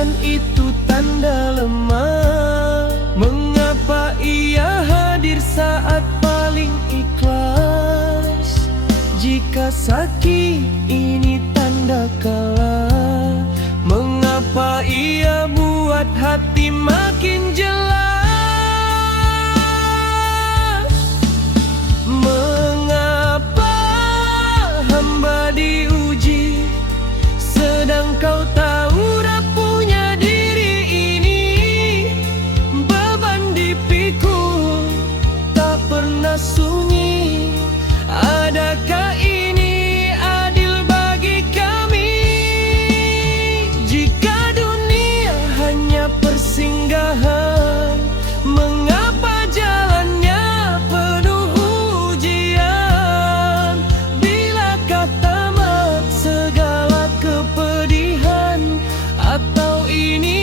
Bukan itu tanda lemah. Mengapa ia hadir saat paling ikhlas? Jika sakit ini tanda kalah, mengapa ia buat hati makin jelas? Mengapa hamba diuji, sedang kau tahu dah punya diri ini? Beban dipikul, tak pernah sunyi. Adakah ini adil bagi kami? Jika dunia hanya persinggahan, mengapa jalannya penuh ujian? Bilakah tamat segala kepedihan, atau ini